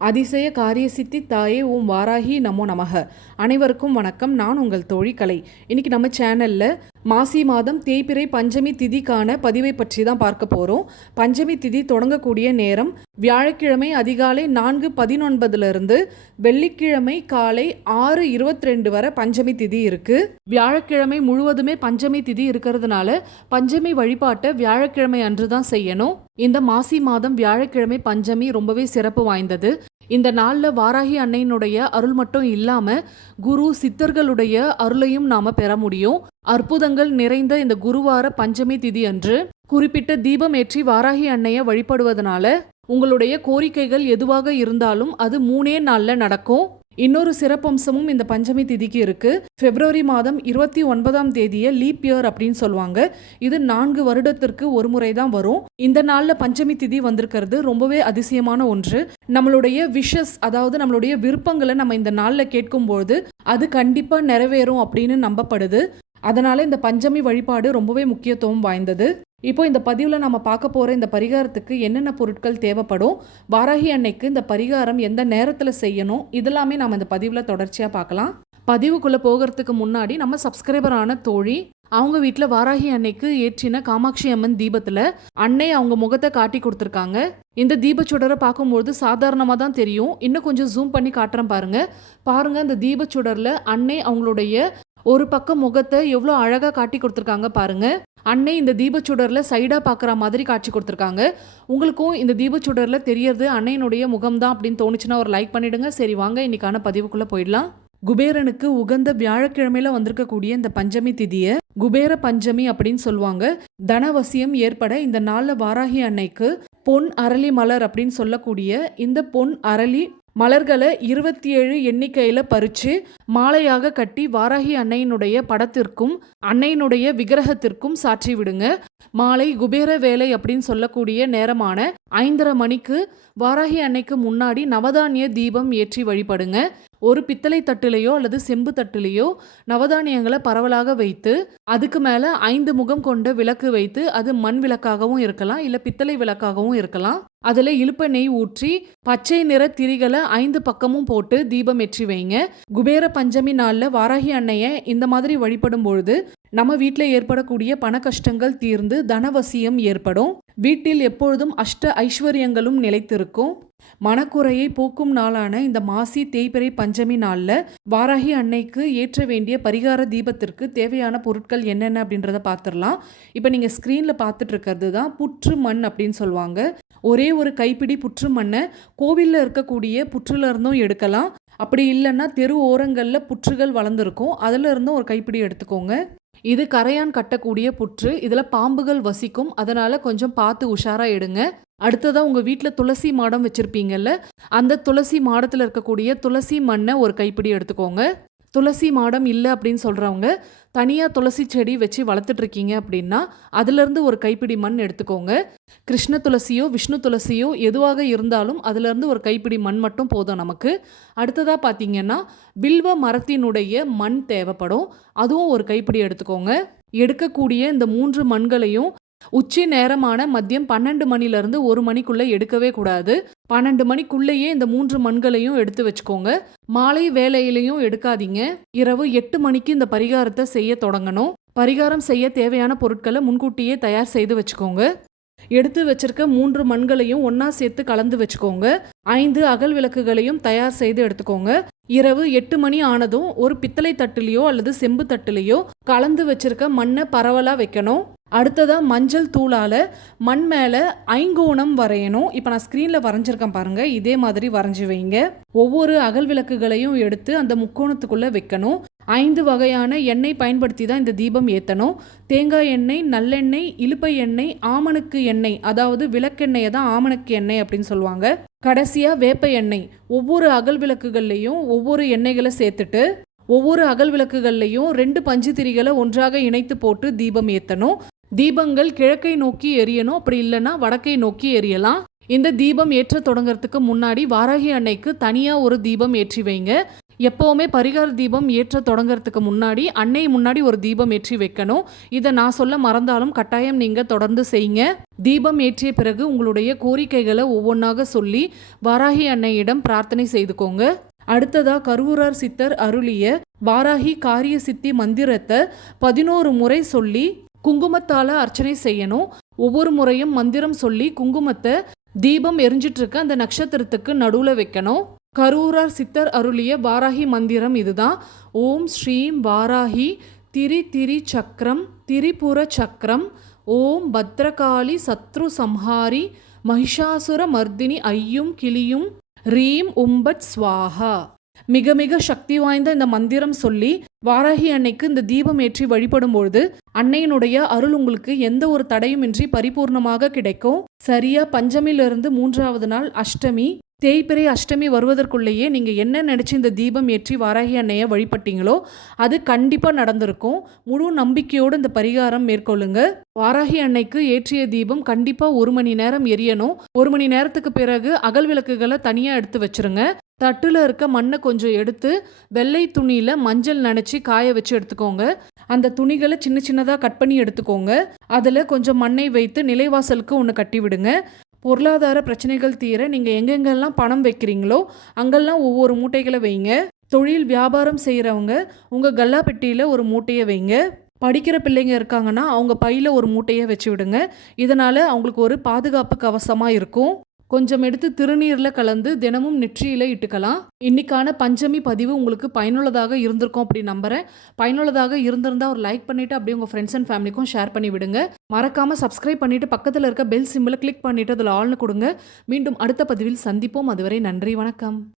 அதிசய காரிய சித்தி தாயே ஓம் வாராகி நமோ நமக. அனைவருக்கும் வணக்கம். நான் உங்கள் தோழி கலை இன்னைக்கு நம்ம சேனலில் மாசி மாதம் தேய்பிறை பஞ்சமி திதிக்கான பதிவை பற்றி தான் பார்க்க போகிறோம் பஞ்சமி திதி தொடங்கக்கூடிய நேரம் வியாழக்கிழமை அதிகாலை நான்கு பதினொன்பதுலேருந்து வெள்ளிக்கிழமை காலை ஆறு இருபத்தி ரெண்டு வரை பஞ்சமி திதி இருக்குது வியாழக்கிழமை முழுவதுமே பஞ்சமி திதி இருக்கிறதுனால பஞ்சமி வழிபாட்டை வியாழக்கிழமை அன்று தான் செய்யணும். இந்த மாசி மாதம் வியாழக்கிழமை பஞ்சமி ரொம்பவே சிறப்பு வாய்ந்தது. இந்த நாளில் வாராகி அன்னையினுடைய அருள் மட்டும் இல்லாமல் குரு சித்தர்களுடைய அருளையும் நாம் பெற முடியும். அற்புதங்கள் நிறைந்த இந்த குருவார பஞ்சமி திதி அன்று குறிப்பிட்ட தீபம் ஏற்றி வாராகி அன்னையை வழிபடுவதனால உங்களுடைய கோரிக்கைகள் எதுவாக இருந்தாலும் அது மூணே நாளில் நடக்கும். இன்னொரு சிறப்பம்சமும் இந்த பஞ்சமி திதிக்கு இருக்கு. பிப்ரவரி மாதம் இருபத்தி ஒன்பதாம் தேதியை லீப் இயர் அப்படின்னு சொல்லுவாங்க. இது நான்கு வருடத்திற்கு ஒரு முறை தான் வரும். இந்த நாளில் பஞ்சமி திதி வந்திருக்கிறது ரொம்பவே அதிசயமான ஒன்று. நம்மளுடைய விஷஸ் அதாவது நம்மளுடைய விருப்பங்களை நம்ம இந்த நாளில் கேட்கும்போது அது கண்டிப்பாக நிறைவேறும் அப்படின்னு நம்பப்படுது. அதனால இந்த பஞ்சமி வழிபாடு ரொம்பவே முக்கியத்துவம் வாய்ந்தது. இப்போ இந்த பதிவில் நம்ம பார்க்க போகிற இந்த பரிகாரத்துக்கு என்னென்ன பொருட்கள் தேவைப்படும் வாராகி அன்னைக்கு இந்த பரிகாரம் எந்த நேரத்தில் செய்யணும் இதெல்லாமே நம்ம இந்த பதிவில் தொடர்ச்சியாக பார்க்கலாம். பதிவுக்குள்ளே போகிறதுக்கு முன்னாடி நம்ம சப்ஸ்கிரைபரான தோழி அவங்க வீட்டில் வாராகி அன்னைக்கு ஏற்றின காமாட்சி அம்மன் தீபத்தில் அன்னை அவங்க முகத்தை காட்டி கொடுத்துருக்காங்க. இந்த தீபச்சுடரை பார்க்கும்போது சாதாரணமாக தான் தெரியும். இன்னும் கொஞ்சம் ஜூம் பண்ணி காட்டுறேன் பாருங்க. பாருங்க இந்த தீபச்சுடரில் அன்னை அவங்களுடைய ஒரு பக்கம் முகத்தை எவ்வளோ அழகாக காட்டி கொடுத்துருக்காங்க பாருங்க. அன்னை இந்த தீபச்சுடரில் சைடாக பார்க்குற மாதிரி காட்சி கொடுத்துருக்காங்க. உங்களுக்கும் இந்த தீபச்சுடரில் தெரியறது அன்னையினுடைய முகம் தான் அப்படின்னு தோணுச்சுன்னா ஒரு லைக் பண்ணிடுங்க. சரி வாங்க இன்னைக்கான பதிவுக்குள்ளே போயிடலாம். குபேரனுக்கு உகந்த வியாழக்கிழமையில வந்திருக்கக்கூடிய இந்த பஞ்சமி திதியை குபேர பஞ்சமி அப்படின்னு சொல்லுவாங்க. தனவசியம் ஏற்பட இந்த நாளில் வாராகி அன்னைக்கு பொன் அரளி மலர் அப்படின்னு சொல்லக்கூடிய இந்த பொன் அரளி மலர்களை இருபத்தி ஏழு எண்ணிக்கையில் பறித்து மாலையாக கட்டி வாராகி அன்னையினுடைய படத்திற்கும் அன்னையினுடைய விக்கிரகத்திற்கும் சாற்றி விடுங்க. மாலை குபேர வேலை அப்படின்னு சொல்லக்கூடிய நேரமான ஐந்தரை மணிக்கு வாராகி அன்னைக்கு முன்னாடி நவதானிய தீபம் ஏற்றி வழிபடுங்க. ஒரு பித்தளை தட்டுலேயோ அல்லது செம்பு தட்டுலேயோ நவதானியங்களை பரவலாக வைத்து அதுக்கு மேலே ஐந்து முகம் கொண்ட விளக்கு வைத்து அது மண் விளக்காகவும் இருக்கலாம் இல்லை பித்தளை விளக்காகவும் இருக்கலாம். அதில் இழுப்ப நெய் ஊற்றி பச்சை நிற திரிகளை ஐந்து பக்கமும் போட்டு தீபம் ஏற்றி வைங்க. குபேர பஞ்சமி நாளில் வாராகி அன்னையை இந்த மாதிரி வழிபடும் பொழுது நம்ம வீட்டில் ஏற்படக்கூடிய பண கஷ்டங்கள் தீர்ந்து தனவசியம் ஏற்படும். வீட்டில் எப்பொழுதும் அஷ்ட ஐஸ்வர்யங்களும் நிலைத்திருக்கும். மனக்குறையை போக்கும் நாளான இந்த மாசி தேய்பிறை பஞ்சமி நாளில் வாராகி அன்னைக்கு ஏற்ற வேண்டிய பரிகார தீபத்திற்கு தேவையான பொருட்கள் என்னென்ன அப்படின்றத பார்த்துடலாம். இப்போ நீங்கள் ஸ்க்ரீனில் பார்த்துட்டு இருக்கிறது தான் புற்று மண் அப்படின்னு சொல்லுவாங்க. ஒரே ஒரு கைப்பிடி புற்று மண்ணை கோவிலில் இருக்கக்கூடிய புற்றுல இருந்தும் எடுக்கலாம். அப்படி இல்லைன்னா தெரு ஓரங்களில் புற்றுகள் வளர்ந்துருக்கும். அதில் இருந்தும் ஒரு கைப்பிடி எடுத்துக்கோங்க. இது கரையான் கட்டக்கூடிய புற்று. இதில் பாம்புகள் வசிக்கும். அதனால் கொஞ்சம் பார்த்து உஷாராக எடுங்க. அடுத்ததாக உங்கள் வீட்டில் துளசி மாடம் வச்சுருப்பீங்கல்ல அந்த துளசி மாடத்தில் இருக்கக்கூடிய துளசி மண்ணை ஒரு கைப்பிடி எடுத்துக்கோங்க. துளசி மாடம் இல்லை அப்படின்னு சொல்கிறவங்க தனியாக துளசி செடி வச்சு வளர்த்துட்ருக்கீங்க அப்படின்னா அதுலேருந்து ஒரு கைப்பிடி மண் எடுத்துக்கோங்க. கிருஷ்ண துளசியோ விஷ்ணு துளசியோ எதுவாக இருந்தாலும் அதுலேருந்து ஒரு கைப்பிடி மண் மட்டும் போதும் நமக்கு. அடுத்ததாக பார்த்தீங்கன்னா பில்வ மரத்தினுடைய மண் தேவைப்படும். அதுவும் ஒரு கைப்பிடி எடுத்துக்கோங்க. எடுக்கக்கூடிய இந்த மூன்று மண்களையும் உச்சி நேரமான மதியம் பன்னெண்டு மணிலேருந்து ஒரு மணிக்குள்ளே எடுக்கவே கூடாது. பன்னெண்டு மணிக்குள்ளேயே இந்த மூன்று மண்களையும் எடுத்து வச்சுக்கோங்க. மாலை வேலையிலையும் எடுக்காதீங்க. இரவு எட்டு மணிக்கு இந்த பரிகாரத்தை செய்ய தொடங்கணும். பரிகாரம் செய்ய தேவையான பொருட்களை முன்கூட்டியே தயார் செய்து வச்சுக்கோங்க. எடுத்து வச்சிருக்க மூன்று மண்களையும் ஒன்றா சேர்த்து கலந்து வச்சுக்கோங்க. ஐந்து அகல் விளக்குகளையும் தயார் செய்து எடுத்துக்கோங்க. இரவு எட்டு மணி ஆனதும் ஒரு பித்தளை தட்டுலேயோ அல்லது செம்பு தட்டுலேயோ கலந்து வச்சிருக்க மண்ணை பரவலாக வைக்கணும். அடுத்ததாக மஞ்சள் தூளால் மண் மேலே ஐங்கோணம் வரையணும். இப்போ நான் ஸ்க்ரீனில் வரைஞ்சிருக்கேன் பாருங்கள் இதே மாதிரி வரைஞ்சி வைங்க. ஒவ்வொரு அகல் விளக்குகளையும் எடுத்து அந்த முக்கோணத்துக்குள்ளே வைக்கணும். ஐந்து வகையான எண்ணெய் பயன்படுத்தி தான் இந்த தீபம் ஏற்றணும் தேங்காய் எண்ணெய் நல்லெண்ணெய் இலுப்பை எண்ணெய் ஆமணக்கு எண்ணெய் அதாவது விளக்கெண்ணெயை தான் ஆமணக்கு எண்ணெய் அப்படின்னு சொல்லுவாங்க. கடைசியாக வேப்ப எண்ணெய். ஒவ்வொரு அகல் விளக்குகள்லையும் ஒவ்வொரு எண்ணெய்களை சேர்த்துட்டு ஒவ்வொரு அகல் விளக்குகள்லையும் ரெண்டு பஞ்சு திரிகளை ஒன்றாக இணைத்து போட்டு தீபம் ஏற்றணும் தீபங்கள் கிழக்கை நோக்கி எரியணும். அப்படி இல்லைன்னா வடக்கை நோக்கி எரியலாம். இந்த தீபம் ஏற்ற தொடங்கிறதுக்கு முன்னாடி வாராகி அன்னைக்கு தனியாக ஒரு தீபம் ஏற்றி வைங்க. எப்போவுமே பரிகார தீபம் ஏற்ற தொடங்குறதுக்கு முன்னாடி அன்னை முன்னாடி ஒரு தீபம் ஏற்றி வைக்கணும். இதை நான் சொல்ல மறந்தாலும் கட்டாயம் நீங்கள் தொடர்ந்து செய்யுங்க. தீபம் ஏற்றிய பிறகு உங்களுடைய கோரிக்கைகளை ஒவ்வொன்றாக சொல்லி வாராகி அன்னையிடம் பிரார்த்தனை செய்துக்கோங்க. அடுத்ததா கருவூரார் சித்தர் அருளிய வாராகி காரிய சித்தி மந்திரத்தை பதினோரு முறை சொல்லி குங்குமத்தால் அர்ச்சனை செய்யணும். ஒவ்வொரு முறையும் மந்திரம் சொல்லி குங்குமத்தை தீபம் எரிஞ்சிட்ருக்க அந்த நட்சத்திரத்துக்கு நடுவில் வைக்கணும். கரூரர் சித்தர் அருளிய வாராகி மந்திரம் இதுதான். ஓம் ஸ்ரீம் வாராகி திரி திரி சக்கரம் திரிபுர சக்கரம் ஓம் பத்ரகாளி சத்ரு சம்ஹாரி மகிஷாசுர மர்தினி ஐயும் கிளியும் ரீம் உம்பட் ஸ்வாஹா. மிக மிக சக்தி வாய்ந்த இந்த மந்திரம் சொல்லி வாராகி அன்னைக்கு இந்த தீபம் ஏற்றி வழிபடும் பொழுது அன்னையினுடைய அருள் உங்களுக்கு எந்த ஒரு தடையுமின்றி பரிபூர்ணமாக கிடைக்கும். சரியா பஞ்சமிலிருந்து மூன்றாவது நாள் அஷ்டமி. தேய்பிரை அஷ்டமி வருவதற்குள்ளேயே நீங்க என்ன நினைச்சு இந்த தீபம் ஏற்றி வாராகி அன்னையை வழிபட்டீங்களோ அது கண்டிப்பா நடந்திருக்கும். முழு நம்பிக்கையோடு இந்த பரிகாரம் மேற்கொள்ளுங்க. வாராகி அன்னைக்கு ஏற்றிய தீபம் கண்டிப்பா ஒரு மணி நேரம் எரியணும். ஒரு மணி நேரத்துக்கு பிறகு அகல் விளக்குகளை தனியா எடுத்து வச்சிருங்க. தட்டில் இருக்க மண்ணை கொஞ்சம் எடுத்து வெள்ளை துணியில் மஞ்சள் நனைச்சி காய வச்சு எடுத்துக்கோங்க. அந்த துணிகளை சின்ன சின்னதாக கட் பண்ணி எடுத்துக்கோங்க. அதில் கொஞ்சம் மண்ணை வைத்து நிலைவாசலுக்கு ஒன்று கட்டி விடுங்க. பொருளாதார பிரச்சனைகள் தீர நீங்கள் எங்கெங்கெல்லாம் பணம் வைக்கிறீங்களோ அங்கெல்லாம் ஒவ்வொரு மூட்டைகளை வைங்க. தொழில் வியாபாரம் செய்கிறவங்க உங்கள் கல்லா பெட்டியில் ஒரு மூட்டையை வைங்க. படிக்கிற பிள்ளைங்க இருக்காங்கன்னா அவங்க பையில் ஒரு மூட்டையை வச்சு விடுங்க. இதனால் அவங்களுக்கு ஒரு பாதுகாப்பு கவசமாக இருக்கும். கொஞ்சம் எடுத்து திருநீரில் கலந்து தினமும் நெற்றியில் இட்டுக்கலாம். இன்னைக்கான பஞ்சமி பதிவு உங்களுக்கு பயனுள்ளதாக இருந்திருக்கும் அப்படி நம்புறேன். பயனுள்ளதாக இருந்திருந்தால் ஒரு லைக் பண்ணிவிட்டு அப்படியே உங்கள் ஃப்ரெண்ட்ஸ் அண்ட் ஃபேமிலிக்கும் ஷேர் பண்ணி விடுங்க. மறக்காமல் சப்ஸ்கிரைப் பண்ணிவிட்டு பக்கத்தில் இருக்க பெல் சிம்மில் கிளிக் பண்ணிவிட்டு அதில் ஆள்னு கொடுங்க. மீண்டும் அடுத்த பதிவில் சந்திப்போம். அதுவரை நன்றி வணக்கம்.